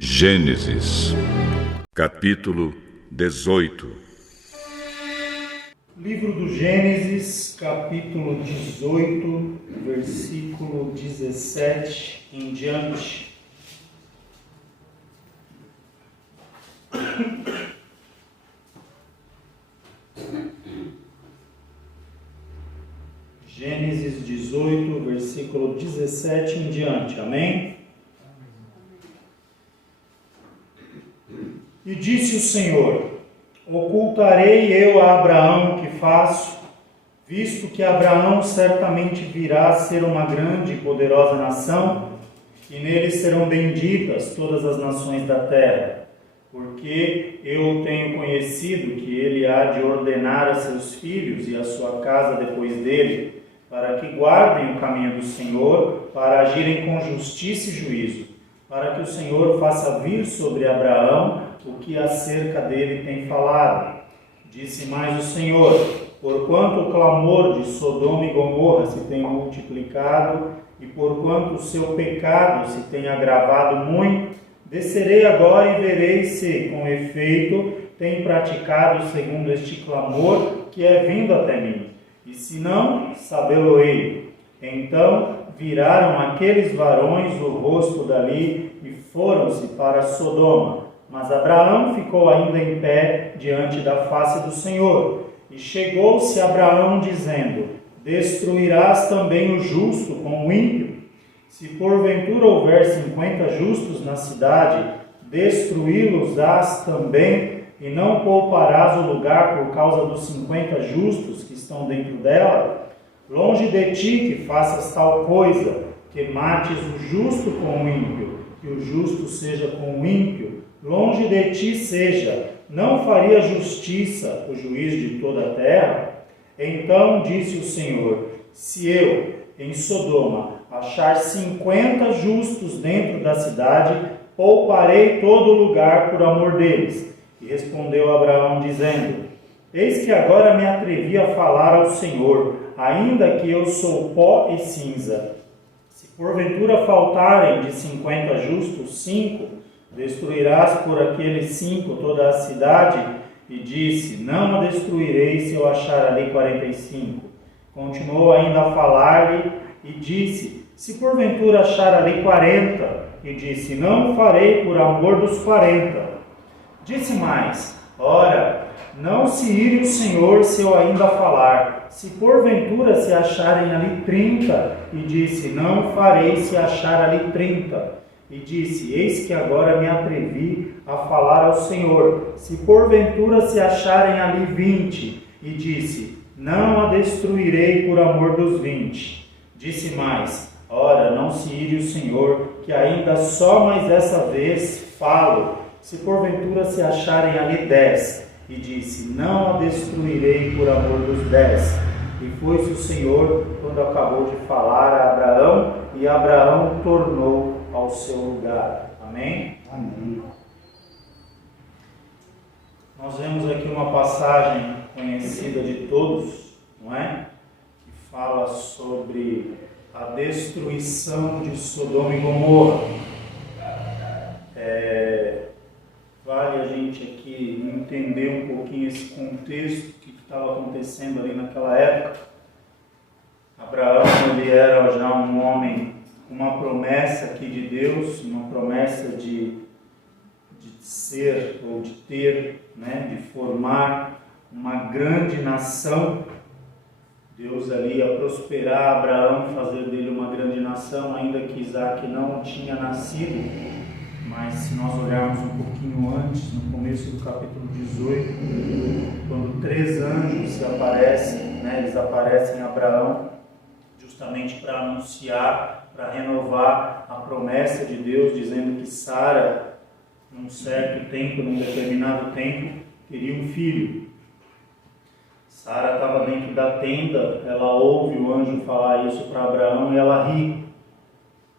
Gênesis, capítulo 18. Livro do Gênesis, capítulo 18, versículo 17 em diante. Gênesis 18, versículo 17 em diante. Amém? E disse o Senhor: ocultarei eu a Abraão o que faço, visto que Abraão certamente virá a ser uma grande e poderosa nação, e nele serão benditas todas as nações da terra, porque eu tenho conhecido que ele há de ordenar a seus filhos e a sua casa depois dele, para que guardem o caminho do Senhor, para agirem com justiça e juízo, para que o Senhor faça vir sobre Abraão o que acerca dele tem falado. Disse mais o Senhor: porquanto o clamor de Sodoma e Gomorra se tem multiplicado, e porquanto o seu pecado se tem agravado muito, descerei agora e verei se, com efeito, tem praticado segundo este clamor que é vindo até mim. E se não, sabê-lo-ei. Então viraram aqueles varões o rosto dali e foram-se para Sodoma. Mas Abraão ficou ainda em pé diante da face do Senhor. E chegou-se Abraão dizendo: destruirás também o justo com o ímpio? Se porventura houver 50 justos na cidade, destruí-los-ás também, e não pouparás o lugar por causa dos 50 justos que estão dentro dela? Longe de ti que faças tal coisa, que mates o justo com o ímpio, que o justo seja com o ímpio. Longe de ti seja, não faria justiça o juiz de toda a terra? Então disse o Senhor: se eu, em Sodoma, achar 50 justos dentro da cidade, pouparei todo o lugar por amor deles. E respondeu Abraão, dizendo: eis que agora me atrevi a falar ao Senhor, ainda que eu sou pó e cinza. Se porventura faltarem de 50 justos 5, destruirás por aqueles 5 toda a cidade? E disse: não a destruirei se eu achar ali 45. Continuou ainda a falar-lhe e disse: se porventura achar ali 40. E disse: não o farei por amor dos 40. Disse mais: ora, não se ire o Senhor se eu ainda falar. Se porventura se acharem ali 30. E disse: não o farei se achar ali 30. E disse: eis que agora me atrevi a falar ao Senhor. Se porventura se acharem ali 20. E disse: não a destruirei por amor dos 20. Disse mais: ora, não se ire o Senhor, que ainda só mais essa vez falo. Se porventura se acharem ali 10. E disse: não a destruirei por amor dos 10. E foi-se o Senhor quando acabou de falar a Abraão, e Abraão tornou ao seu lugar. Amém? Amém. Nós vemos aqui uma passagem conhecida de todos, não é? Que fala sobre a destruição de Sodoma e Gomorra. Vale a gente aqui entender um pouquinho esse contexto, o que estava acontecendo ali naquela época. Abraão, ele era já um homem, uma promessa aqui de Deus, uma promessa de ser ou de ter, né, de formar uma grande nação. Deus ali ia prosperar Abraão, fazer dele uma grande nação, ainda que Isaac não tinha nascido. Mas se nós olharmos um pouquinho antes, no começo do capítulo 18, quando 3 anjos se aparecem, né, eles aparecem a Abraão justamente para anunciar, para renovar a promessa de Deus, dizendo que Sara, num certo tempo, num determinado tempo, teria um filho. Sara estava dentro da tenda, ela ouve o anjo falar isso para Abraão e ela ri.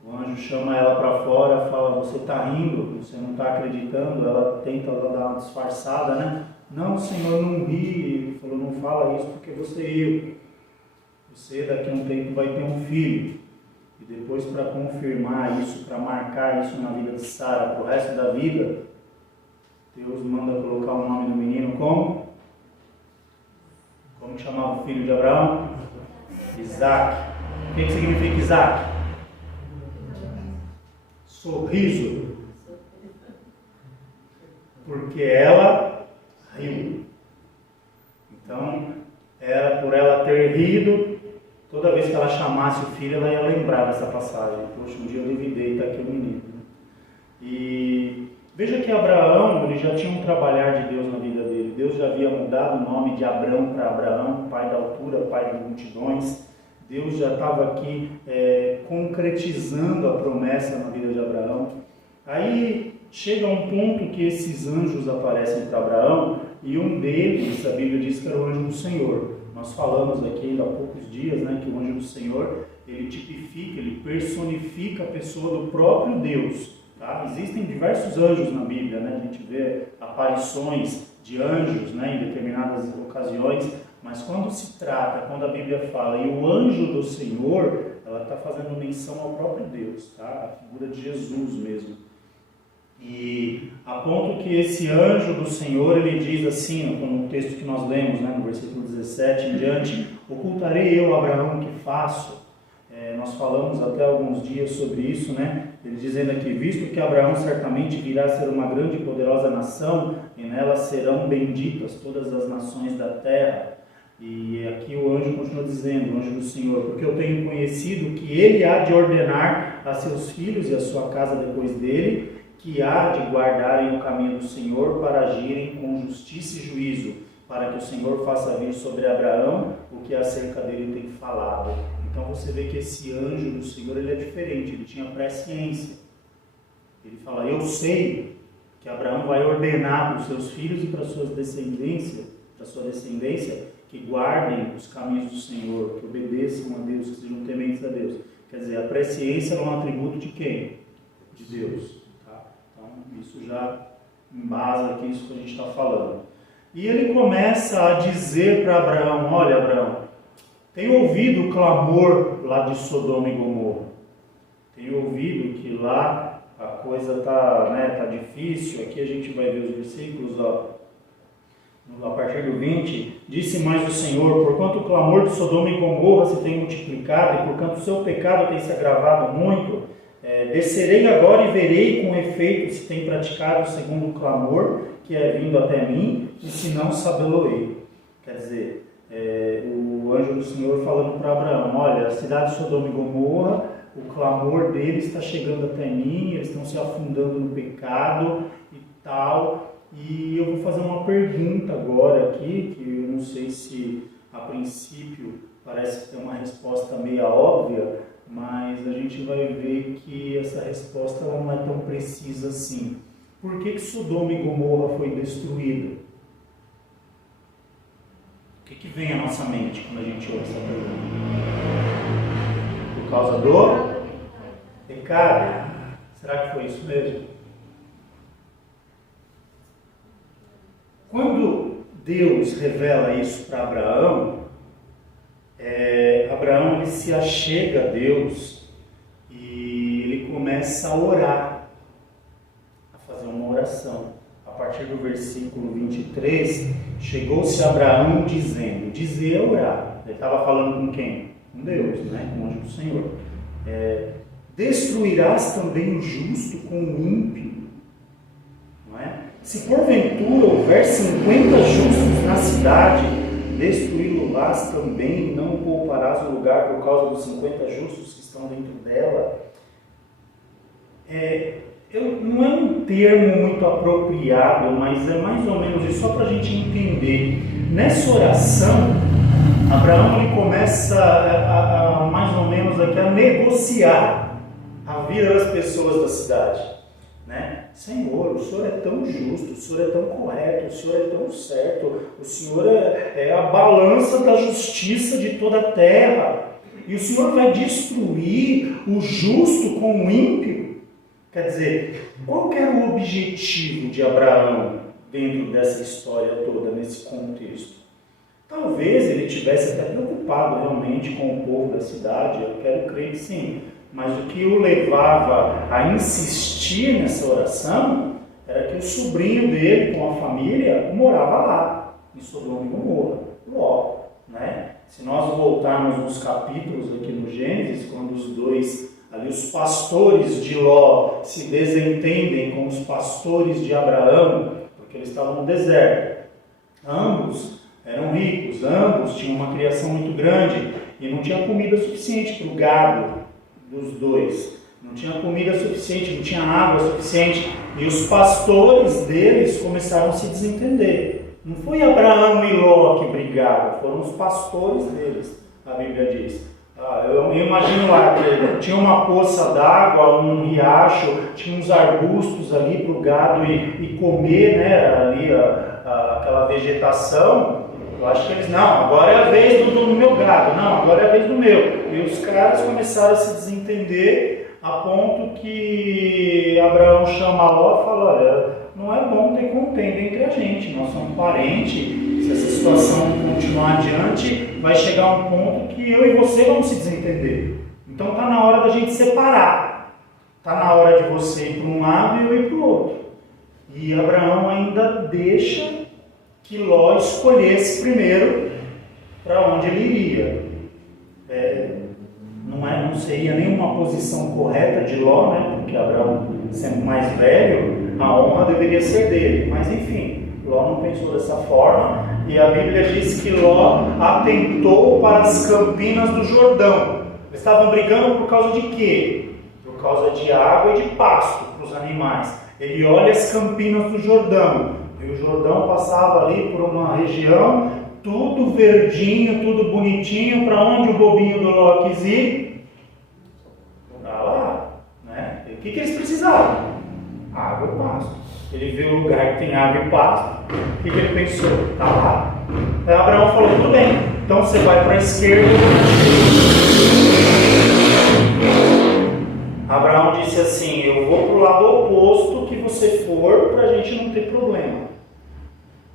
O anjo chama ela para fora, fala: você está rindo, você não está acreditando? Ela tenta dar uma disfarçada, né? Não, Senhor, não ri. Ele falou: não fala isso porque você daqui a um tempo vai ter um filho. E E depois, para confirmar isso, para marcar isso na vida de Sara para o resto da vida, Deus manda colocar o nome do menino como? Como chamava o filho de Abraão? Isaac. O que significa Isaac? Sorriso. Porque ela riu. Então, por ela ter rido, toda vez que ela chamasse o filho, ela ia lembrar dessa passagem. Poxa, um dia eu duvidei, está aqui o menino. E veja que Abraão, ele já tinha um trabalhar de Deus na vida dele. Deus já havia mudado o nome de Abrão para Abraão, pai da altura, pai de multidões. Deus já estava aqui concretizando a promessa na vida de Abraão. Aí chega um ponto que esses anjos aparecem para Abraão, e um deles, a Bíblia diz que era o anjo do Senhor. Nós falamos aqui ainda há poucos dias, né, que o anjo do Senhor, ele tipifica, ele personifica a pessoa do próprio Deus. Tá? Existem diversos anjos na Bíblia, né? A gente vê aparições de anjos, né, em determinadas ocasiões, mas quando se trata, quando a Bíblia fala, e o anjo do Senhor, ela está fazendo menção ao próprio Deus, tá? A figura de Jesus mesmo. E a ponto que esse anjo do Senhor, ele diz assim, no texto que nós lemos, né, no versículo 17 em diante: ocultarei eu, Abraão, o que faço? Nós falamos até alguns dias sobre isso, né? Ele dizendo aqui: visto que Abraão certamente virá a ser uma grande e poderosa nação, e nela serão benditas todas as nações da terra. E aqui o anjo continua dizendo, o anjo do Senhor: porque eu tenho conhecido que ele há de ordenar a seus filhos e a sua casa depois dele, que há de guardarem o caminho do Senhor para agirem com justiça e juízo, para que o Senhor faça vir sobre Abraão o que acerca dele tem falado. Então você vê que esse anjo do Senhor, ele é diferente, ele tinha presciência. Ele fala: eu sei que Abraão vai ordenar para os seus filhos e para a sua descendência, que guardem os caminhos do Senhor, que obedeçam a Deus, que sejam tementes a Deus. Quer dizer, a presciência é um atributo de quem? De Deus. Tá? Então isso já embasa aqui isso que a gente está falando. E ele começa a dizer para Abraão: olha, Abraão, tenho ouvido o clamor lá de Sodoma e Gomorra. Tenho ouvido que lá a coisa tá difícil. Aqui a gente vai ver os versículos, a partir do 20. Disse mais o Senhor: porquanto o clamor de Sodoma e Gomorra se tem multiplicado, e porquanto o seu pecado tem se agravado muito, descerei agora e verei com efeito se tem praticado segundo o clamor que é vindo até mim, e se não, sabê-lo-ei. Quer dizer, o anjo do Senhor falando para Abraão: olha, a cidade de Sodoma e Gomorra, o clamor deles está chegando até mim, eles estão se afundando no pecado e tal, e eu vou fazer uma pergunta agora aqui, que eu não sei se a princípio parece ter uma resposta meio óbvia, mas a gente vai ver que essa resposta não é tão precisa assim. Por que Sodoma e Gomorra foi destruída? O que vem à nossa mente quando a gente ouve essa pergunta? Por causa do pecado? Será que foi isso mesmo? Quando Deus revela isso para Abraão, Abraão ele se achega a Deus e ele começa a orar, a fazer uma oração. A partir do versículo 23, chegou-se Abraão dizendo, dizer orar. Ele estava falando com quem? Com Deus, né? Com o anjo do Senhor. Destruirás também o justo com o ímpio, não é? Se porventura houver 50 justos na cidade, destruí-lo-ás também, e não pouparás o lugar por causa dos 50 justos que estão dentro dela. Não é um termo muito apropriado, mas é mais ou menos isso, só para a gente entender. Nessa oração, Abraão ele começa a mais ou menos aqui a negociar a vida das pessoas da cidade, né? Senhor, o Senhor é tão justo, o Senhor é tão correto, o Senhor é tão certo, o Senhor é a balança da justiça de toda a terra, e o Senhor vai destruir o justo com o ímpio. Quer dizer, qual que era o objetivo de Abraão dentro dessa história toda, nesse contexto? Talvez ele tivesse até preocupado realmente com o povo da cidade, eu quero crer que sim, Mas o que o levava a insistir nessa oração era que o sobrinho dele, com a família, morava lá, em Sodoma e Gomorra, Ló, né? Se nós voltarmos nos capítulos aqui no Gênesis, quando os dois, ali os pastores de Ló se desentendem com os pastores de Abraão, porque eles estavam no deserto. Ambos eram ricos, ambos tinham uma criação muito grande e não tinha comida suficiente para o gado dos dois. Não tinha comida suficiente, não tinha água suficiente. E os pastores deles começaram a se desentender. Não foi Abraão e Ló que brigaram, foram os pastores deles, a Bíblia diz. Eu imagino lá que tinha uma poça d'água, um riacho, tinha uns arbustos ali para o gado ir comer, né, ali aquela vegetação. Eu acho que eles, não, agora é a vez do meu gado, não, agora é a vez do meu. E os caras começaram a se desentender a ponto que Abraão chama Ló e fala, olha, não é bom ter contenda entre a gente, nós somos parentes, se essa situação continuar adiante, vai chegar um ponto que eu e você vamos se desentender. Então está na hora da gente separar, está na hora de você ir para um lado e eu ir para o outro. E Abraão ainda deixa que Ló escolhesse primeiro para onde ele iria. Não seria nenhuma posição correta de Ló, né? Porque Abraão, sendo mais velho, a honra deveria ser dele. Mas enfim, Ló não pensou dessa forma, e a Bíblia diz que Ló atentou para as campinas do Jordão. Eles estavam brigando por causa de quê? Por causa de água e de pasto para os animais. Ele olha as campinas do Jordão, e o Jordão passava ali por uma região, tudo verdinho, tudo bonitinho. Para onde o bobinho do Ló quis ir? Para lá, né? E o que eles precisavam? Água e pasto. Ele viu o lugar que tem água e pasto. O que ele pensou? Tá lá. Aí Abraão falou, tudo bem, então você vai para a esquerda. Abraão disse assim, eu vou para o lado oposto que você for, para a gente não ter problema.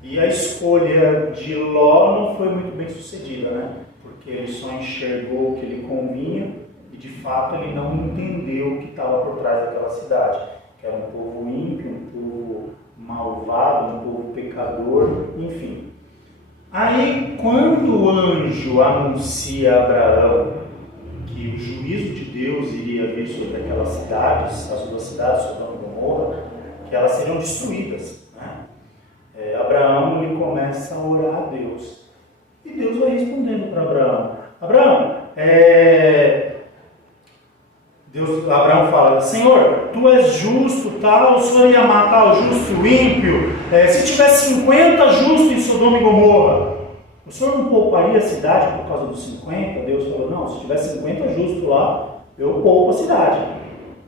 E a escolha de Ló não foi muito bem sucedida, né? Porque ele só enxergou o que lhe convinha e de fato ele não entendeu o que estava por trás daquela cidade, que era um povo ímpio, um povo malvado, um povo pecador, enfim. Aí quando o anjo anuncia a Abraão que o juízo de Deus iria vir sobre aquelas cidades, as duas cidades, Sodoma e Gomorra, que elas seriam destruídas, Abraão ele começa a orar a Deus. E Deus vai respondendo para Abraão. Abraão fala, Senhor, tu és justo, tal, o Senhor ia matar o justo e o ímpio. Se tivesse 50 justos em Sodoma e Gomorra, o Senhor não pouparia a cidade por causa dos 50? Deus falou, não, se tivesse 50 justos lá, eu poupo a cidade.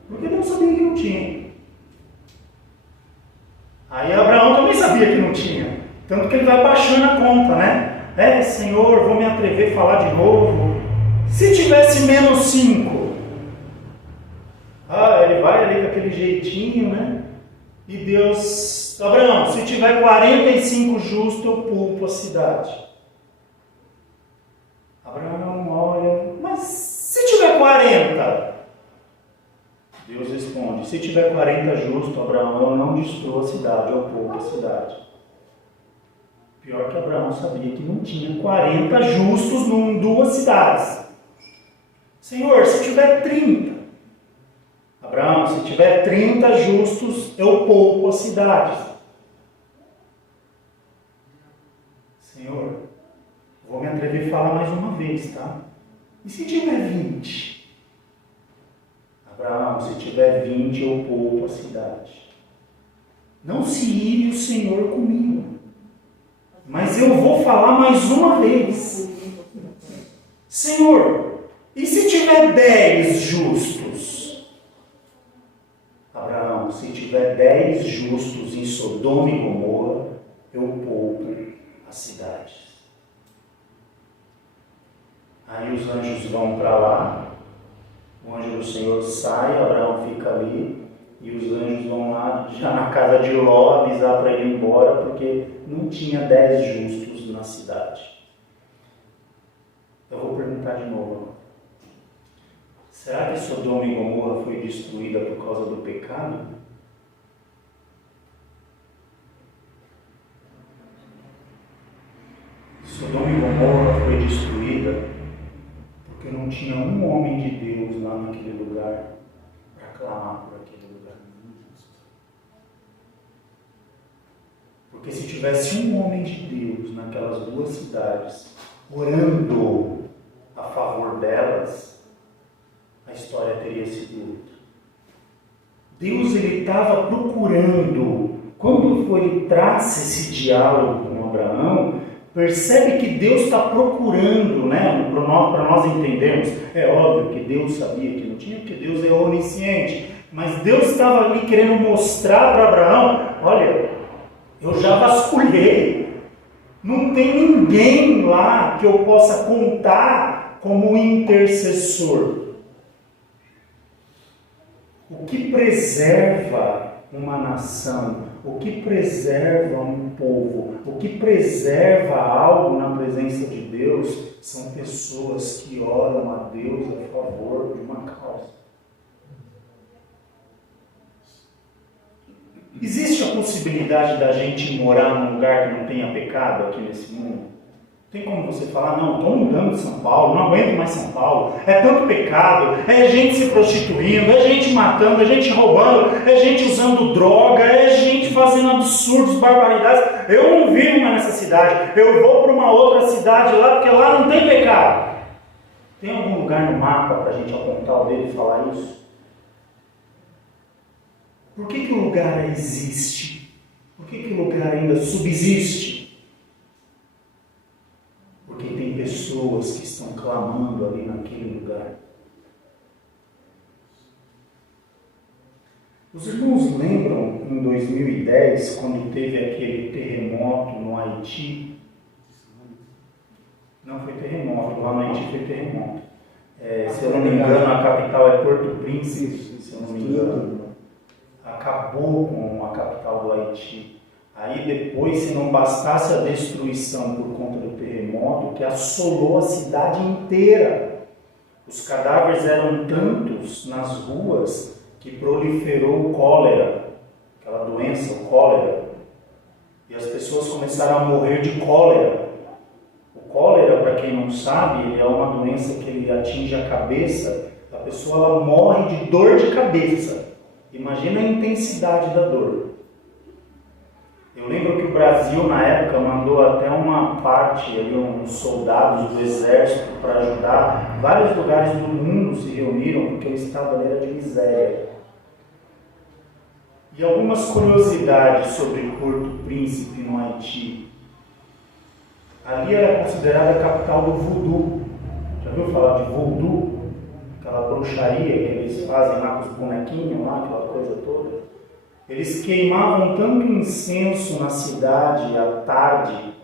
Porque Deus sabia que não tinha. Aí Abraão também sabia que não tinha, tanto que ele vai baixando a conta, né? Senhor, vou me atrever a falar de novo. Se tivesse menos 5, ele vai ali com aquele jeitinho, né? E Deus, Abraão, se tiver 45 justos, eu poupo a cidade. Abraão olha, mas se tiver 40? Deus responde, se tiver 40 justos, Abraão, eu não destruo a cidade, eu poupo a cidade. Pior que Abraão sabia que não tinha 40 justos em 2 cidades. Senhor, se tiver 30. Abraão, se tiver 30 justos, eu poupo a cidade. Senhor, vou me atrever a falar mais uma vez, tá? E se tiver 20? Abraão, se tiver 20, eu poupo a cidade. Não se ire o Senhor comigo, mas eu vou falar mais uma vez. Senhor, e se tiver 10 justos? Abraão, se tiver 10 justos em Sodoma e Gomorra, eu poupo a cidade. Aí os anjos vão para lá. O anjo do Senhor sai, Abraão fica ali, e os anjos vão lá, já na casa de Ló, avisar para ele ir embora, porque não tinha 10 justos na cidade. Eu vou perguntar de novo. Será que Sodoma e Gomorra foi destruída por causa do pecado? Sodoma e Gomorra foi destruída porque não tinha um homem de Deus lá naquele lugar para clamar por aquele lugar. Porque se tivesse um homem de Deus naquelas duas cidades orando a favor delas, a história teria sido outra. Deus estava procurando, quando ele traça esse diálogo com Abraão, percebe que Deus está procurando, né, para nós entendermos. É óbvio que Deus sabia que não tinha, porque Deus é onisciente, mas Deus estava ali querendo mostrar para Abraão: olha, eu já vasculhei, não tem ninguém lá que eu possa contar como intercessor. O que preserva uma nação, o que preserva um povo, o que preserva algo na presença de Deus, são pessoas que oram a Deus a favor de uma causa. Existe a possibilidade da gente morar num lugar que não tenha pecado aqui nesse mundo? Tem como você falar: não, estou mudando de São Paulo, não aguento mais São Paulo, é tanto pecado, é gente se prostituindo, é gente matando, é gente roubando, é gente usando droga, é gente fazendo absurdos, barbaridades. Eu não vivo mais nessa cidade, eu vou para uma outra cidade lá, porque lá não tem pecado. Tem algum lugar no mapa para a gente apontar o dedo e falar isso? Por que o lugar existe? Por que o lugar ainda subsiste? Porque tem pessoas que estão clamando ali naquele lugar. Os irmãos lembram em 2010, quando teve aquele terremoto no Haiti? Não foi terremoto, lá no Haiti foi terremoto. Se eu não me engano, a capital é Porto Príncipe, se eu não me engano. Acabou com a capital do Haiti. Aí depois, se não bastasse a destruição por conta do terremoto, que assolou a cidade inteira. Os cadáveres eram tantos nas ruas que proliferou o cólera, aquela doença, o cólera. E as pessoas começaram a morrer de cólera. O cólera, para quem não sabe, ele é uma doença que ele atinge a cabeça. A pessoa ela morre de dor de cabeça. Imagina a intensidade da dor. Eu lembro que o Brasil, na época, mandou até uma parte, ali, uns soldados do exército para ajudar. Vários lugares do mundo se reuniram porque o estado ali era de miséria. E algumas curiosidades sobre Porto Príncipe, no Haiti. Ali era considerada a capital do voodoo. Já viu falar de voodoo? Aquela bruxaria que eles fazem lá com os bonequinhos, lá, aquela coisa toda. Eles queimavam tanto incenso na cidade à tarde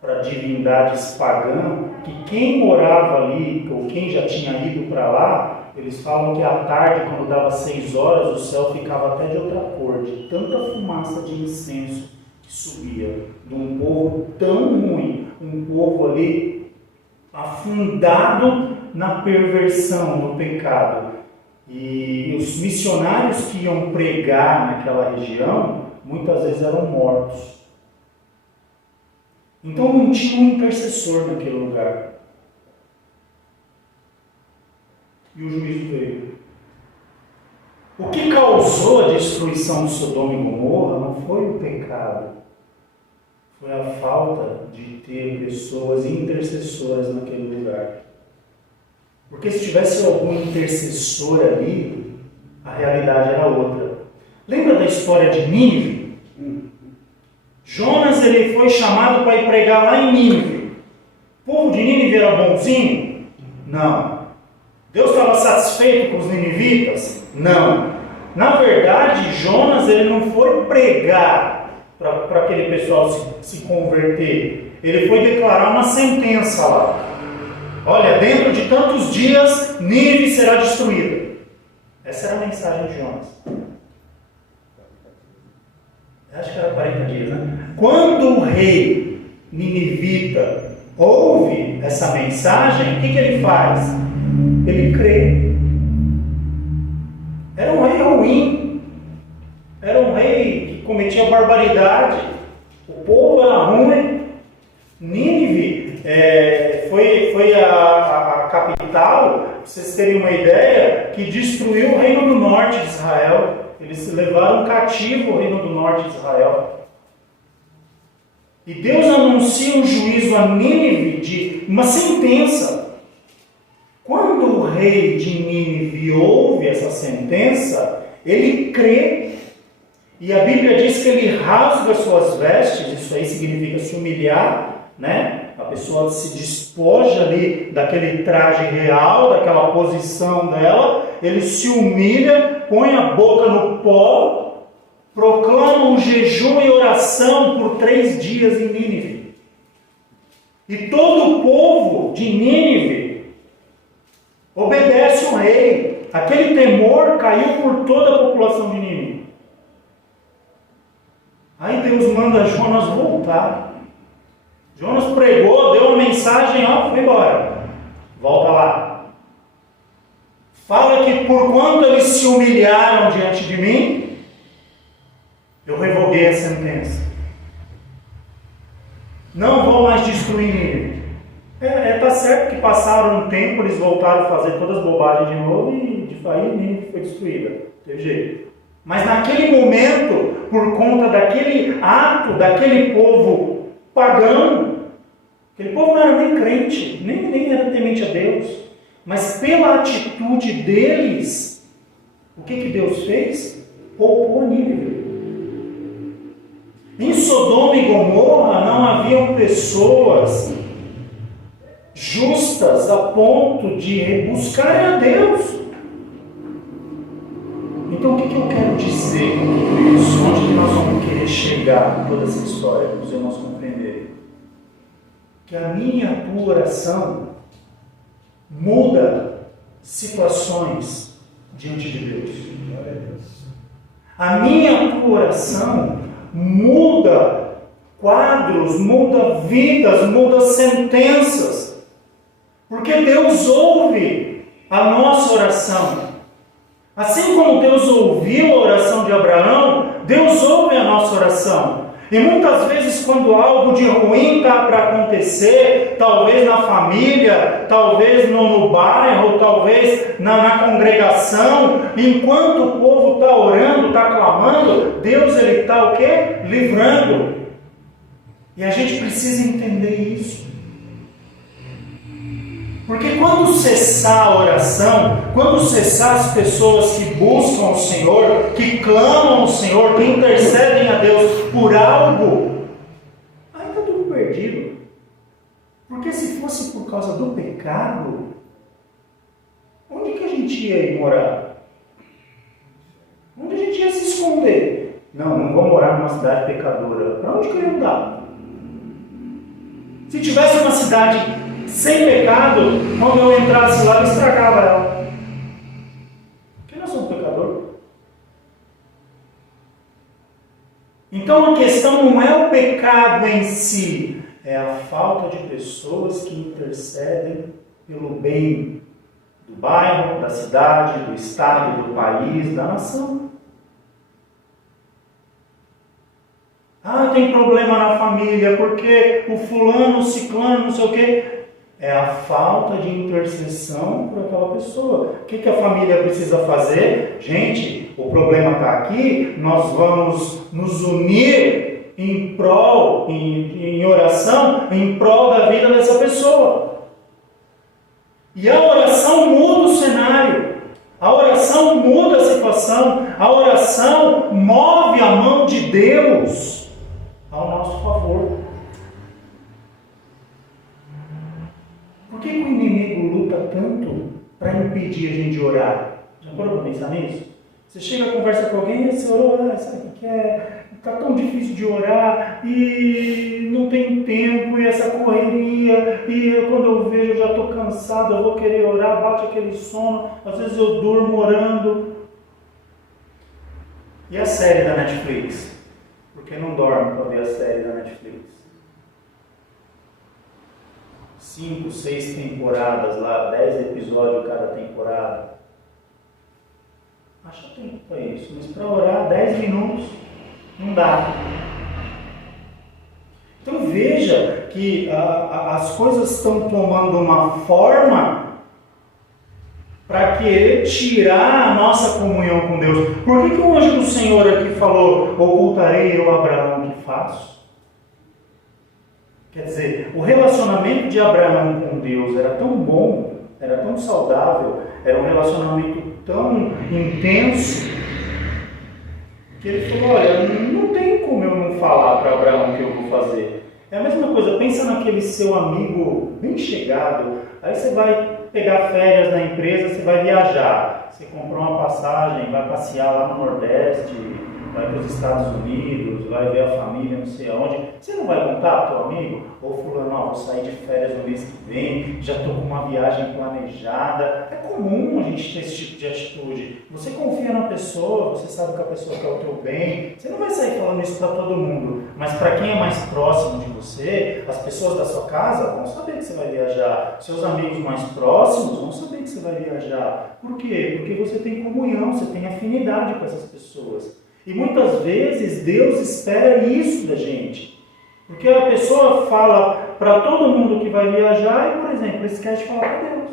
para divindades pagãs, que quem morava ali, ou quem já tinha ido para lá, eles falam que à tarde, quando dava 6 horas, o céu ficava até de outra cor, de tanta fumaça de incenso que subia, de um povo tão ruim, um povo ali afundado na perversão, no pecado. E os missionários que iam pregar naquela região, muitas vezes eram mortos. Então não tinha um intercessor naquele lugar. E o juízo veio. O que causou a destruição de Sodoma e Gomorra não foi o pecado. Foi a falta de ter pessoas intercessoras naquele lugar. Porque se tivesse algum intercessor ali, a realidade era outra. Lembra da história de Nínive? Jonas ele foi chamado para ir pregar lá em Nínive. O povo de Nínive era bonzinho? Não. Deus estava satisfeito com os ninivitas? Não. Na verdade, Jonas ele não foi pregar para aquele pessoal se converter. Ele foi declarar uma sentença lá. Olha, dentro de tantos dias, Nínive será destruída. Essa era a mensagem de Jonas. Acho que era 40 dias, né? Quando o rei ninivita ouve essa mensagem, o que ele faz? Ele crê. barbaridade. O povo era ruim. Nínive foi a capital, para vocês terem uma ideia, que destruiu o reino do norte de Israel. Eles levaram cativo o reino do norte de Israel. E Deus anuncia um juízo a Nínive, de uma sentença. Quando o rei de Nínive ouve essa sentença, ele crê. E a Bíblia diz que ele rasga suas vestes. Isso aí significa se humilhar, né? A pessoa se despoja ali daquele traje real, daquela posição dela. Ele se humilha, põe a boca no pó, proclama um jejum e oração por 3 dias em Nínive. E todo o povo de Nínive obedece o rei. Aquele temor caiu por toda a população de Nínive. Aí Deus manda Jonas voltar. Jonas pregou, deu uma mensagem, foi embora. Volta lá. Fala que por quanto eles se humilharam diante de mim, eu revoguei a sentença. Não vou mais destruir Nínive. Tá certo que passaram um tempo, eles voltaram a fazer todas as bobagens de novo e de aí Nínive foi destruída. Teve jeito. Mas naquele momento, por conta daquele ato, daquele povo pagão, aquele povo não era nem crente, nem era temente a Deus, mas pela atitude deles, o que Deus fez? Poupou Nínive. Em Sodoma e Gomorra não haviam pessoas justas a ponto de buscarem a Deus. Então, o que eu quero dizer com tudo isso? Onde que nós vamos querer chegar com toda essa história, para os irmãos compreenderem? Que a minha e a tua oração muda situações diante de Deus. A minha e a tua oração muda quadros, muda vidas, muda sentenças. Porque Deus ouve a nossa oração. Assim como Deus ouviu a oração de Abraão, Deus ouve a nossa oração. E muitas vezes quando algo de ruim está para acontecer, talvez na família, talvez no bairro, talvez na congregação, enquanto o povo está orando, está clamando, Deus ele está o quê? Livrando. E a gente precisa entender isso. Porque quando cessar a oração, quando cessar as pessoas que buscam o Senhor, que clamam ao Senhor, que intercedem a Deus por algo, aí está tudo perdido. Porque se fosse por causa do pecado, onde que a gente ia ir morar? Onde a gente ia se esconder? Não vou morar numa cidade pecadora. Para onde que eu ia andar? Se tivesse uma cidade sem pecado, quando eu entrasse lá, eu estragava ela. Porque nós somos pecadores. Então a questão não é o pecado em si, é a falta de pessoas que intercedem pelo bem do bairro, da cidade, do estado, do país, da nação. Tem problema na família, porque o fulano, o ciclano, não sei o quê. É a falta de intercessão por aquela pessoa. O que a família precisa fazer? Gente, o problema está aqui, nós vamos nos unir em prol, em oração, em prol da vida dessa pessoa. E a oração muda o cenário. A oração muda a situação. A oração move a mão de Deus ao nosso favor. Por que o inimigo luta tanto para impedir a gente de orar? Já parou para pensar nisso? Você chega, conversa com alguém, e você orou, sabe o que é? Está tão difícil de orar, e não tem tempo, e essa correria, e quando eu vejo eu já estou cansado, eu vou querer orar, bate aquele sono, às vezes eu durmo orando. E a série da Netflix? Por que não dorme para ver a série da Netflix? 5, 6 temporadas lá, 10 episódios cada temporada. Acha tempo para isso, mas para orar 10 minutos. Não dá. Então veja que as coisas estão tomando uma forma para querer tirar a nossa comunhão com Deus. Por que o anjo do Senhor aqui falou, ocultarei eu Abraão o que faço? Quer dizer, o relacionamento de Abraão com Deus era tão bom, era tão saudável, era um relacionamento tão intenso, que ele falou, olha, não tem como eu não falar para Abraão o que eu vou fazer. É a mesma coisa, pensa naquele seu amigo bem chegado, aí você vai pegar férias na empresa, você vai viajar, você comprou uma passagem, vai passear lá no Nordeste, vai para os Estados Unidos, vai ver a família, não sei aonde, você não vai contar para o teu amigo? Ou fulano, vou sair de férias no mês que vem, já estou com uma viagem planejada. É comum a gente ter esse tipo de atitude. Você confia na pessoa, você sabe que a pessoa quer o teu bem, você não vai sair falando isso para todo mundo, mas para quem é mais próximo de você, as pessoas da sua casa vão saber que você vai viajar, seus amigos mais próximos vão saber que você vai viajar. Por quê? Porque você tem comunhão, você tem afinidade com essas pessoas. E muitas vezes Deus espera isso da gente. Porque a pessoa fala para todo mundo que vai viajar e, por exemplo, esquece de falar para Deus.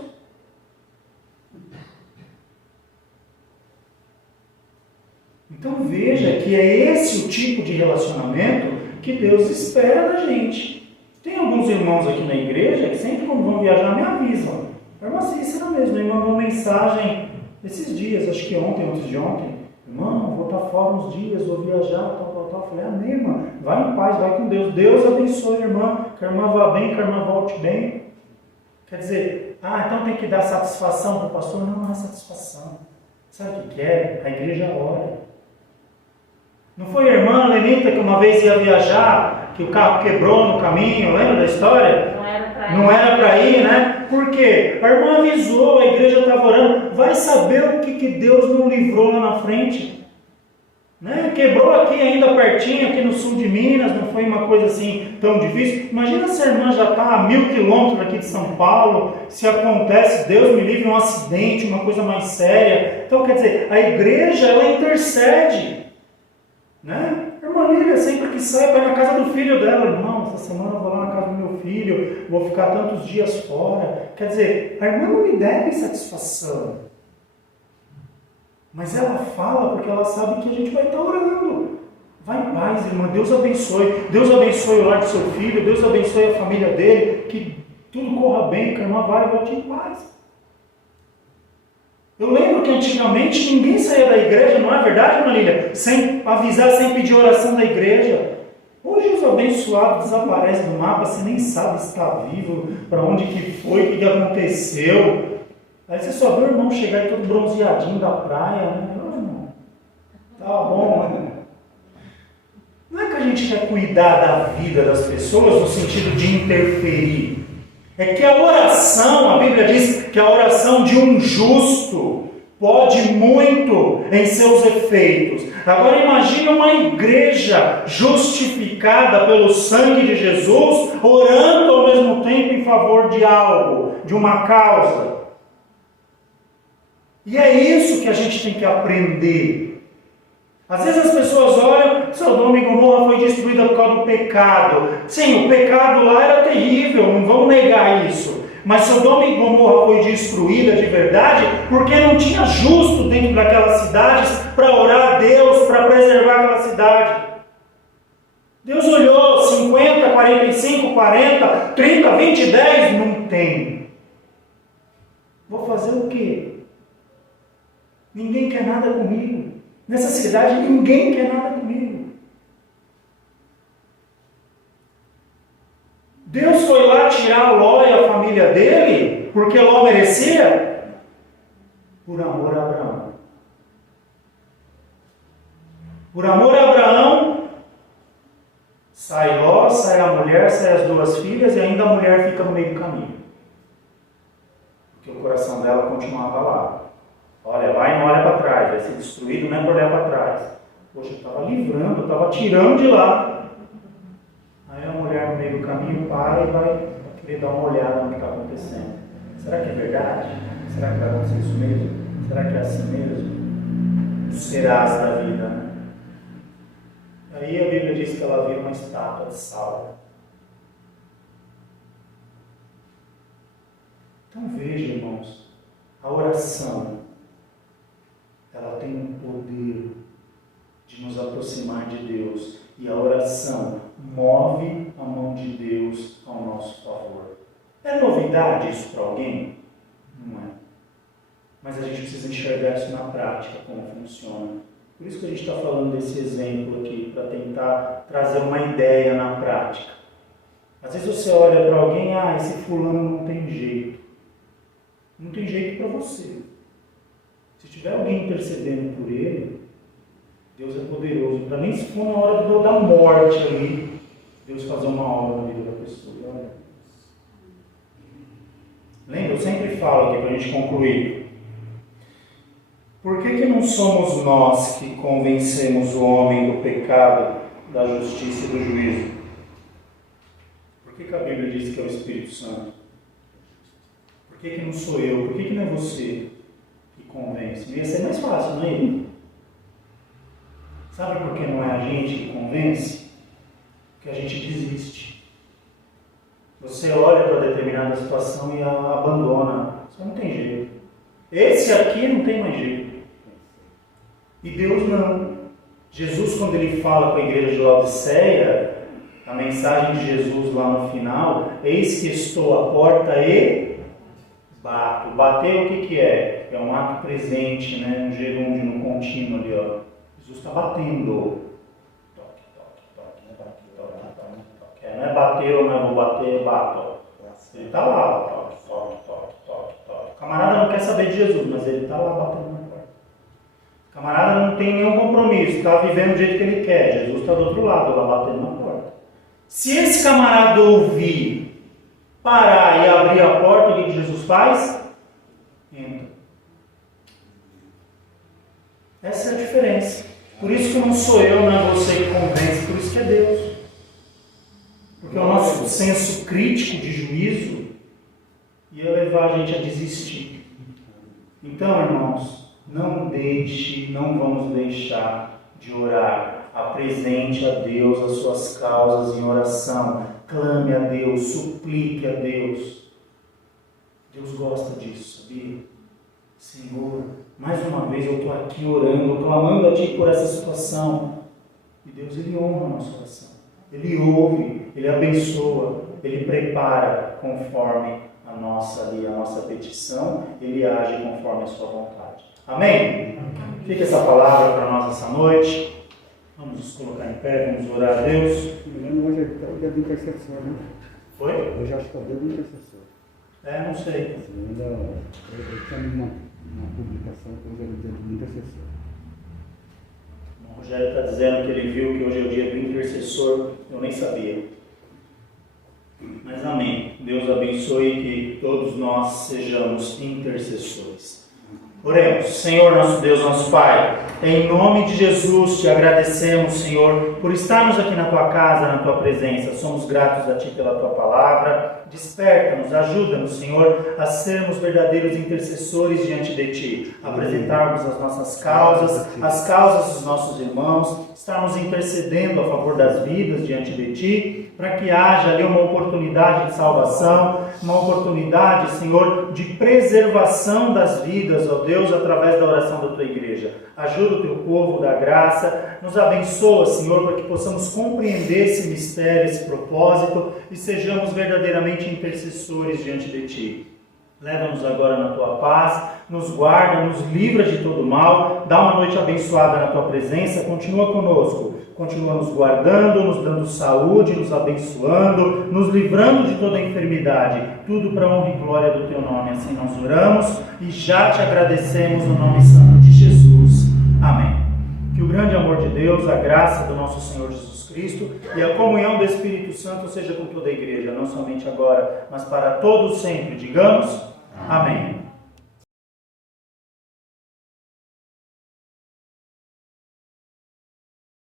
Então veja que é esse o tipo de relacionamento que Deus espera da gente. Tem alguns irmãos aqui na igreja que sempre quando vão viajar me avisam. A irmã Cícera mesmo, ele mandou uma mensagem esses dias, acho que ontem, antes de ontem. Irmão, vou estar fora uns dias, vou viajar, tal. Eu falei, amém, irmã. Vai em paz, vai com Deus. Deus abençoe a irmã, que a irmã vá bem, que a irmã volte bem. Quer dizer, então tem que dar satisfação para o pastor? Não é satisfação. Sabe o que é? A igreja ora. Não foi a irmã Lenita que uma vez ia viajar, que o carro quebrou no caminho, lembra da história? Não era para ir, né? Por quê? A irmã avisou, a igreja estava orando. Vai saber o que Deus não livrou lá na frente. Né? Quebrou aqui ainda pertinho, aqui no sul de Minas, não foi uma coisa assim tão difícil. Imagina se a irmã já está a 1000 quilômetros aqui de São Paulo, se acontece, Deus me livre, um acidente, uma coisa mais séria. Então, quer dizer, a igreja, ela intercede. Né? A irmã Lília, sempre que sai, vai na casa do filho dela. Irmão, essa semana eu vou lá na casa do meu filho, vou ficar tantos dias fora. Quer dizer, a irmã não me deve satisfação. Mas ela fala porque ela sabe que a gente vai estar orando. Vai em paz, irmã. Deus abençoe. Deus abençoe o lar do seu filho. Deus abençoe a família dele. Que tudo corra bem, que a irmã vai e volte em paz. Eu lembro que antigamente ninguém saía da igreja, não é verdade, Ana Lília? Sem avisar, sem pedir oração da igreja. Hoje os abençoados desaparecem do mapa, você nem sabe se está vivo, para onde que foi, o que aconteceu. Aí você só vê o irmão chegar aí todo bronzeadinho da praia, né? Não, irmão, tá bom, né? Não é que a gente quer cuidar da vida das pessoas no sentido de interferir. É que a oração, a Bíblia diz que a oração de um justo pode muito em seus efeitos. Agora imagine uma igreja justificada pelo sangue de Jesus, orando ao mesmo tempo em favor de algo, de uma causa. E é isso que a gente tem que aprender. Às vezes as pessoas olham, Sodoma e Gomorra foi destruída por causa do pecado. Sim, o pecado lá era terrível, não vamos negar isso. Mas Sodoma e Gomorra foi destruída de verdade porque não tinha justo dentro daquelas cidades para orar a Deus, para preservar aquela cidade. Deus olhou 50, 45, 40, 30, 20, 10, não tem. Vou fazer o quê? Ninguém quer nada comigo. Nessa cidade ninguém quer nada comigo. Deus foi lá tirar Ló e a família dele, porque Ló merecia? Por amor a Abraão. Por amor a Abraão, sai Ló, sai a mulher, sai as duas filhas e ainda a mulher fica no meio do caminho. Porque o coração dela continuava lá. Olha, vai e não olha para trás, vai ser destruído, não é por olhar para trás. Poxa, eu estava livrando, eu estava tirando de lá. Aí a mulher no meio do caminho para e vai querer dar uma olhada no que está acontecendo. Será que é verdade? Será que vai acontecer isso mesmo? Será que é assim mesmo? Os serás da vida, né? Aí a Bíblia diz que ela vira uma estátua de sal. Então veja, irmãos, a oração, ela tem um poder de nos aproximar de Deus. E a oração move a mão de Deus ao nosso favor. É novidade isso para alguém? Não é. Mas a gente precisa enxergar isso na prática, como funciona. Por isso que a gente está falando desse exemplo aqui, para tentar trazer uma ideia na prática. Às vezes você olha para alguém, esse fulano não tem jeito. Não tem jeito para você. Se tiver alguém intercedendo por ele, Deus é poderoso. Para nem se for na hora da morte ali, Deus fazer uma obra na vida da pessoa. Olha. Lembra? Eu sempre falo aqui para a gente concluir. Por que não somos nós que convencemos o homem do pecado, da justiça e do juízo? Por que a Bíblia diz que é o Espírito Santo? Por que não sou eu? Por que não é você que convence? Ia ser mais fácil, não é? Sabe por que não é a gente que convence? Porque a gente desiste. Você olha para determinada situação e a abandona. Isso não tem jeito. Esse aqui não tem mais jeito. E Deus não. Jesus, quando ele fala com a igreja de Laodiceia, a mensagem de Jesus lá no final, eis que estou à porta e bato. Bater o que é? É um ato presente, né? Um gerúndio, no contínuo ali, ó. Jesus está batendo. Toque, toque, toque, né? Toque, toque, toque, toque. Não é bateu, não é vou bater, bato. Ele está lá, toque, toque, toque, toque, toque. O camarada não quer saber de Jesus, mas ele está lá batendo na porta. O camarada não tem nenhum compromisso, está vivendo do jeito que ele quer. Jesus está do outro lado, lá batendo na porta. Se esse camarada ouvir, parar e abrir a porta, o que Jesus faz? Entra. Essa é a diferença. Por isso que não sou eu, não é você que convence, por isso que é Deus. Porque o nosso senso crítico de juízo ia levar a gente a desistir. Então, irmãos, não vamos deixar de orar. Apresente a Deus as suas causas em oração. Clame a Deus, suplique a Deus. Deus gosta disso, sabia? Senhor, mais uma vez eu estou aqui orando, clamando a Ti por essa situação. E Deus, Ele honra a nossa oração. Ele ouve, Ele abençoa, Ele prepara conforme a nossa petição, Ele age conforme a sua vontade. Amém? Fica essa palavra para nós essa noite. Vamos nos colocar em pé, vamos orar a Deus. Hoje é o dia do intercessor, né? Foi? Hoje acho que é o dia do intercessor. Não sei. Eu tinha uma publicação que hoje é o dia do intercessor. O Rogério está dizendo que ele viu que hoje é o dia do intercessor, eu nem sabia. Mas amém. Deus abençoe que todos nós sejamos intercessores. Oremos. Senhor, nosso Deus, nosso Pai, em nome de Jesus te agradecemos, Senhor, por estarmos aqui na Tua casa, na Tua presença. Somos gratos a Ti pela Tua palavra. Desperta-nos, ajuda-nos, Senhor, a sermos verdadeiros intercessores diante de Ti, apresentarmos as nossas causas, as causas dos nossos irmãos, estarmos intercedendo a favor das vidas diante de Ti, para que haja ali uma oportunidade de salvação, uma oportunidade, Senhor, de preservação das vidas, ó Deus, através da oração da Tua igreja. Ajuda o Teu povo da graça, nos abençoa, Senhor, para que possamos compreender esse mistério, esse propósito e sejamos verdadeiramente intercessores diante de Ti. Leva-nos agora na Tua paz, nos guarda, nos livra de todo mal, dá uma noite abençoada na Tua presença, continua conosco, continua nos guardando, nos dando saúde, nos abençoando, nos livrando de toda enfermidade, tudo para a honra e glória do Teu nome. Assim nós oramos e já Te agradecemos no nome santo de Jesus. Amém. Que o grande amor de Deus, a graça do nosso Senhor Jesus Cristo e a comunhão do Espírito Santo seja com toda a igreja, não somente agora, mas para todos sempre. Digamos, amém.